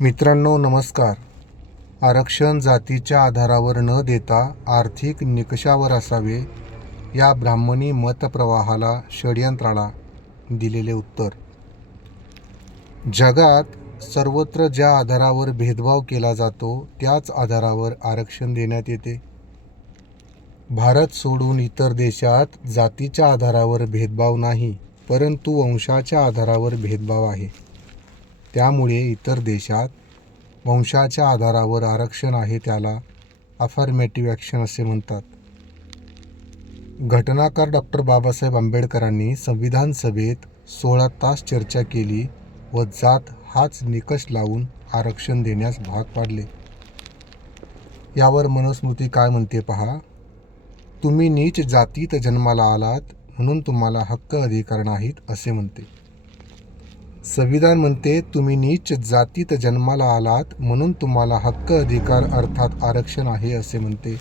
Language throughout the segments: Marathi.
मित्रांनो नमस्कार. आरक्षण जातीच्या आधारावर न देता आर्थिक निकषावर असावे या ब्राह्मणी मतप्रवाहाला षडयंत्राला दिलेले उत्तर. जगात सर्वत्र ज्या आधारावर भेदभाव केला जातो त्याच आधारावर आरक्षण देण्यात येते. भारत सोडून इतर देशात जातीच्या आधारावर भेदभाव नाही परंतु वंशाच्या आधारावर भेदभाव आहे. त्यामुळे इतर देशात वंशाच्या आधारावर आरक्षण आहे त्याला अफर्मेटिव्ह ॲक्शन असे म्हणतात. घटनाकार डॉक्टर बाबासाहेब आंबेडकरांनी संविधान सभेत सोळा तास चर्चा केली व जात हाच निकष लावून आरक्षण देण्यास भाग पाडले. यावर मनुस्मृती काय म्हणते पहा? तुम्ही नीच जातीत जन्माला आलात म्हणून तुम्हाला हक्क अधिकार नाहीत असे म्हणते. संविधान म्हणते तुम्ही नीच जातीत जन्माला आलात म्हणून तुम्हाला हक्क अधिकार अर्थात आरक्षण आहे असे म्हणते.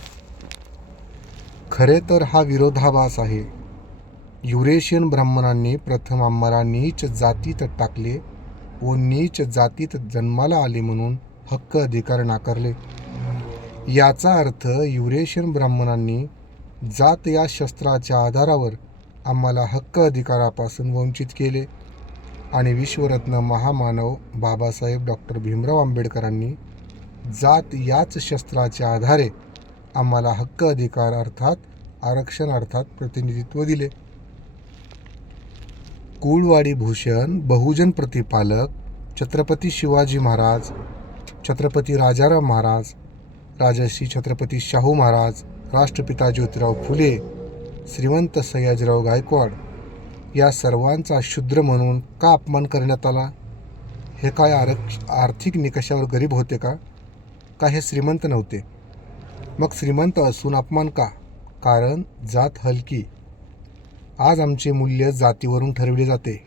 खरे तर हा विरोधाभास आहे. युरेशियन ब्राह्मणांनी प्रथम आम्हाला नीच जातीत टाकले व नीच जातीत जन्माला आले म्हणून हक्क अधिकार नाकारले. याचा अर्थ युरेशियन ब्राह्मणांनी जात या शस्त्राच्या आधारावर आम्हाला हक्क अधिकारापासून वंचित केले. आणि विश्वरत्न महामानव बाबासाहेब डॉक्टर भीमराव आंबेडकरांनी जात याच शस्त्राच्या आधारे आम्हाला हक्क अधिकार अर्थात आरक्षण अर्थात प्रतिनिधित्व दिले. कुळवाडी भूषण बहुजन प्रतिपालक छत्रपती शिवाजी महाराज छत्रपती राजाराम महाराज राजर्षी छत्रपती शाहू महाराज राष्ट्रपिता ज्योतिराव फुले श्रीमंत सयाजीराव गायकवाड या सर्वांचा शूद्र म्हणून का अपमान करण्यात आला? हे काय आरक्ष आर्थिक निकषावर गरीब होते का? का हे श्रीमंत नव्हते? मग श्रीमंत असून अपमान का? कारण जात हलकी. आज आमचे मूल्य जातीवरून ठरवले जाते.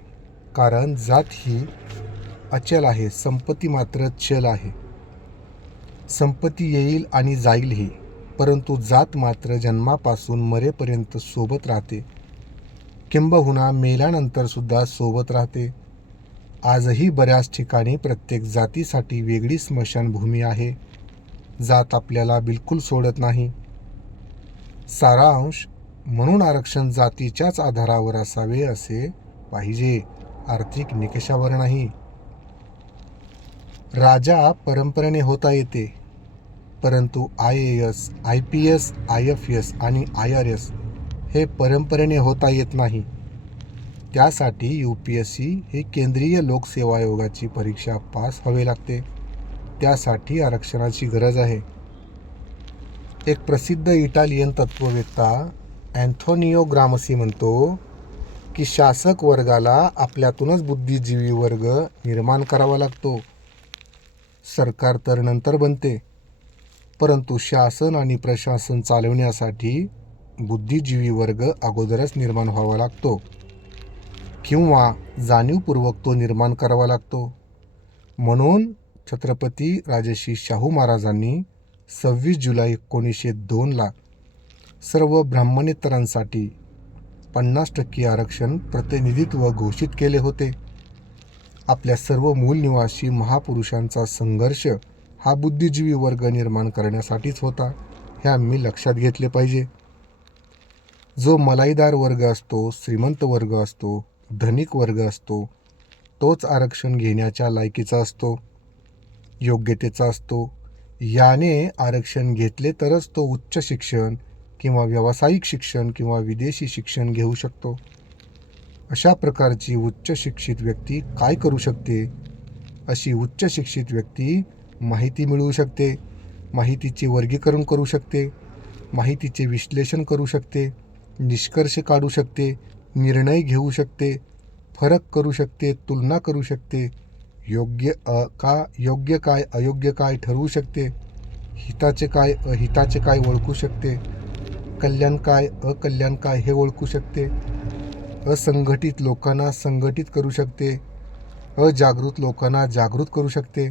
कारण जात ही अचल आहे संपत्ती मात्र चल आहे. संपत्ती येईल आणि जाईल ही परंतु जात मात्र जन्मापासून मरेपर्यंत सोबत राहते. किंबहुना मेल्यानंतर सुद्धा सोबत राहते. आजही बऱ्याच ठिकाणी प्रत्येक जातीसाठी वेगळी स्मशानभूमी आहे. जात आपल्याला बिलकुल सोडत नाही. सारांश म्हणून आरक्षण जातीच्याच आधारावर असावे असे पाहिजे. आर्थिक निकषावर नाही. राजा परंपरेने होता येते. परंतु I A S I P S I F S आणि आय आर एस हे परंपरेने होता येत नाही. त्यासाठी यू पी एस सी हे केंद्रीय लोकसेवा आयोगाची परीक्षा पास व्हावी लागते. त्यासाठी आरक्षणाची गरज आहे. एक प्रसिद्ध इटालियन तत्ववेत्ता अँथोनिओ ग्रामसी म्हणतो की शासक वर्गाला आपल्यातूनच बुद्धिजीवी वर्ग निर्माण करावा लागतो. सरकार तर नंतर बनते. परंतु शासन आणि प्रशासन चालवण्यासाठी बुद्धिजीवी वर्ग अगोदरच निर्माण व्हावा लागतो किंवा जाणीवपूर्वक तो निर्माण करावा लागतो. म्हणून छत्रपती राजश्री शाहू महाराजांनी सव्वीस जुलै एकोणीसशे दोनला सर्व ब्राह्मणेतरांसाठी पन्नास टक्के आरक्षण प्रतिनिधित्व घोषित केले होते. आपल्या सर्व मूल निवासी महापुरुषांचा संघर्ष हा बुद्धिजीवी वर्ग निर्माण करण्यासाठीच होता हे आम्ही लक्षात घेतले पाहिजे. जो मलाईदार वर्ग असतो श्रीमंत वर्ग असतो धनिक वर्ग असतो तोच आरक्षण घेण्याच्या लायकीचा असतो योग्यतेचा असतो. याने आरक्षण घेतले तरच तो उच्च शिक्षण किंवा व्यावसायिक शिक्षण किंवा विदेशी शिक्षण घेऊ शकतो. अशा प्रकारची उच्च शिक्षित व्यक्ती काय करू शकते? अशी उच्च शिक्षित व्यक्ती माहिती मिळवू शकते माहितीचे वर्गीकरण करू शकते माहितीचे विश्लेषण करू शकते निष्कर्ष काढू शकते निर्णय घेऊ शकते फरक करू शकते तुलना करू शकते योग्य अ का योग्य काय अयोग्य काय ठरवू शकते हिताचे काय अहिताचे काय ओळखू शकते कल्याण काय अकल्याण काय हे ओळखू शकते असंघटित लोकांना संघटित करू शकते अजागृत लोकांना जागृत करू शकते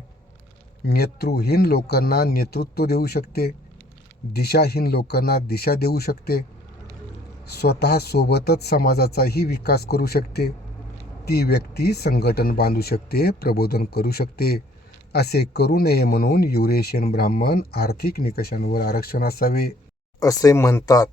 नेतृहीन लोकांना नेतृत्व देऊ शकते दिशाहीन लोकांना दिशा देऊ शकते स्वतःसोबतच समाजाचाही विकास करू शकते. ती व्यक्ती संघटन बांधू शकते प्रबोधन करू शकते असे करू नये म्हणून युरेशियन ब्राह्मण आर्थिक निकषांवर आरक्षण असावे. असे म्हणतात.